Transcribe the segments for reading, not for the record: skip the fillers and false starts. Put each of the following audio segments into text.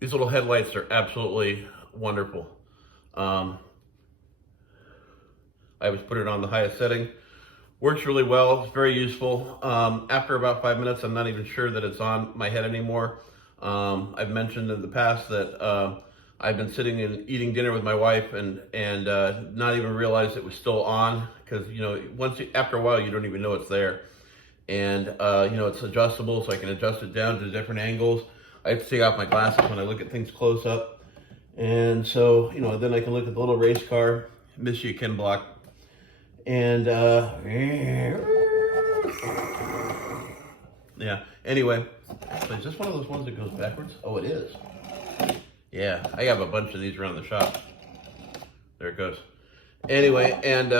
These little headlights are absolutely wonderful. I always put it on the highest setting. Works really well, it's very useful. After about 5 minutes, I'm not even sure that it's on my head anymore. I've mentioned in the past that I've been sitting and eating dinner with my wife and not even realize it was still on, because after a while you don't even know it's there. And it's adjustable, so I can adjust it down to different angles. I have to take off my glasses when I look at things close up. And so, then I can look at the little race car, miss you Ken Block. And yeah, anyway, actually, is this one of those ones that goes backwards? Oh, it is. Yeah, I have a bunch of these around the shop. There it goes. Anyway, and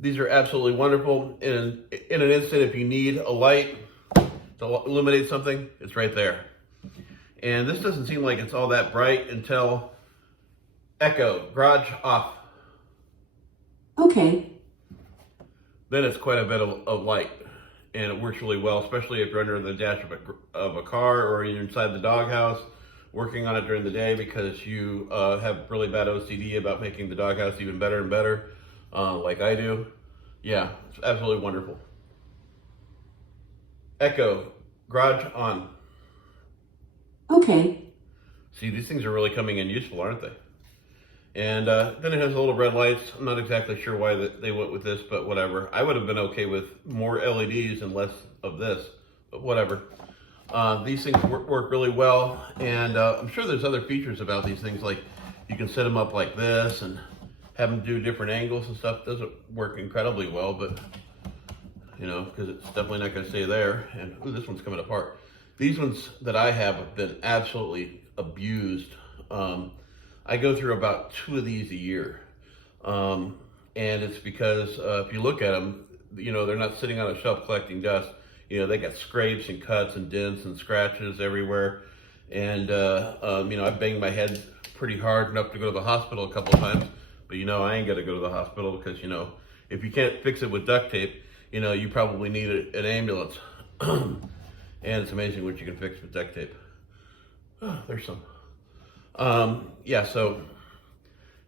these are absolutely wonderful. In an instant, if you need a light to illuminate something, it's right there. And this doesn't seem like it's all that bright until echo, garage off. Okay. Then it's quite a bit of light, and it works really well, especially if you're under the dash of a car or you're inside the doghouse working on it during the day, because you have really bad OCD about making the doghouse even better and better, like I do. Yeah, it's absolutely wonderful. Echo, garage on. Okay. See, these things are really coming in useful, aren't they? And then it has the little red lights. I'm not exactly sure why they went with this, but whatever. I would have been okay with more LEDs and less of this, but whatever. These things work really well, and I'm sure there's other features about these things, like you can set them up like this and have them do different angles and stuff. It doesn't work incredibly well, but because it's definitely not going to stay there. And ooh, this one's coming apart. These ones that I have been absolutely abused. I go through about 2 of these a year. And it's because if you look at them, they're not sitting on a shelf collecting dust. They got scrapes and cuts and dents and scratches everywhere. And, I've banged my head pretty hard enough to go to the hospital a couple of times. But, I ain't got to go to the hospital because, if you can't fix it with duct tape, you probably need an ambulance. And it's amazing what you can fix with duct tape. Oh, there's some. Yeah, so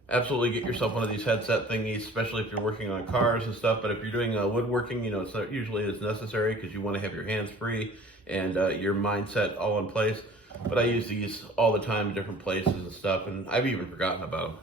absolutely get yourself one of these headset thingies, especially if you're working on cars and stuff. But if you're doing woodworking, it's not usually as necessary because you want to have your hands free and your mindset all in place. But I use these all the time in different places and stuff, and I've even forgotten about them.